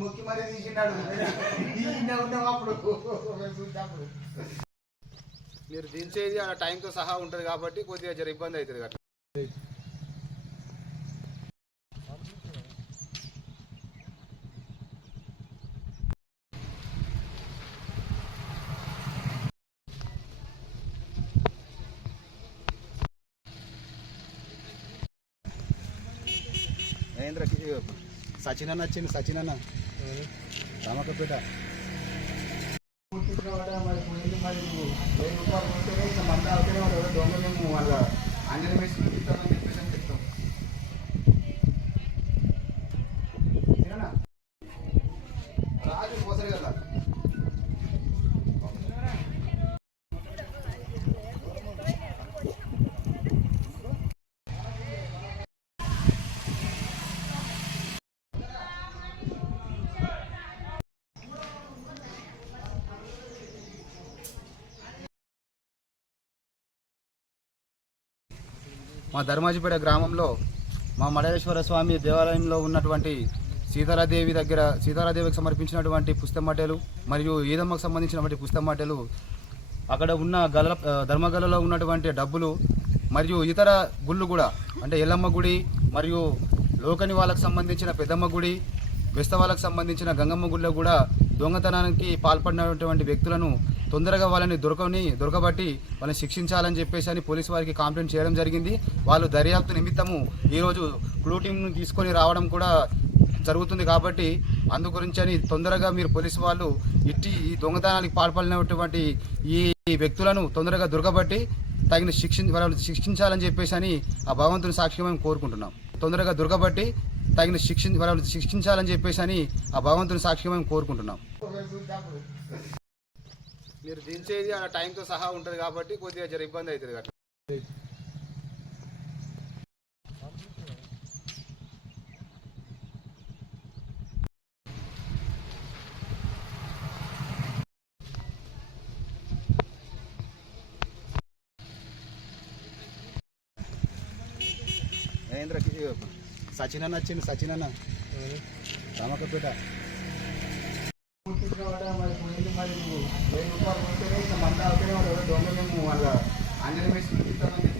మొక్కి మరీ తీసినాడు అప్పుడు మీరు దించేది ఆ టైంతో సహా ఉంటుంది కాబట్టి కొద్దిగా జర ఇబ్బంది అవుతుంది అట్లా. మహేంద్ర సచిన్ అన్న వచ్చింది, సచిన్ అన్న రామకపేట మరి పోయింది. మరి నువ్వు 1000 రూపాయలు ఉంటేనే ఇంకా మంద అవుతేనే వాళ్ళు దొంగ మేము వాళ్ళ అంజన వేసి చూపిస్తామని చెప్పేసి అని చెప్తాం. రాజు పోసరి కదా మా ధర్మాజిపేట గ్రామంలో మా మడేశ్వర స్వామి దేవాలయంలో ఉన్నటువంటి సీతారాదేవికి సమర్పించినటువంటి పుస్తమట్టెలు మరియు ఈదమ్మకు సంబంధించినటువంటి పుస్తమట్టెలు, అక్కడ ఉన్న ధర్మగలలో ఉన్నటువంటి డబ్బులు మరియు ఇతర గుళ్ళు కూడా అంటే ఎల్లమ్మ గుడి మరియు లోకని వాళ్ళకు సంబంధించిన పెద్దమ్మ గుడి, బెస్తవాళ్ళకు సంబంధించిన గంగమ్మ గుడిలో కూడా దొంగతనానికి పాల్పడినటువంటి వ్యక్తులను తొందరగా వాళ్ళని దొరకబట్టి వాళ్ళని శిక్షించాలని చెప్పేసి అని పోలీసు వారికి కంప్లైంట్ చేయడం జరిగింది. వాళ్ళు దర్యాప్తు నిమిత్తము ఈరోజు క్లూ టీంను తీసుకొని రావడం కూడా జరుగుతుంది. కాబట్టి అందు గురించి అని తొందరగా మీరు పోలీసు వాళ్ళు ఈ దొంగతనానికి పాల్పడినటువంటి ఈ వ్యక్తులను తొందరగా దొరకబట్టి వాళ్ళని శిక్షించాలని చెప్పేసి అని ఆ భగవంతుని సాక్షిగా మేము కోరుకుంటున్నాం. తొందరగా దొరకబట్టి వాళ్ళని శిక్షించాలని చెప్పేసి అని ఆ భగవంతుని సాక్షిగా మేము కోరుకుంటున్నాం. మీరు దించేది ఆ టైంతో సహా ఉంటుంది కాబట్టి కొద్దిగా జర ఇబ్బంది అవుతుంది అట్లా. మహేంద్ర సచిన్ అన్న వచ్చింది, సచిన్ అన్న రామకపేట మరి పోయింది. మరి నువ్వు 1000 రూపాయలు ఉంటేనే ఇంకా మంద అవుతేనే వాళ్ళు దొంగ మేము వాళ్ళ అంజన వేసి చూపిస్తామని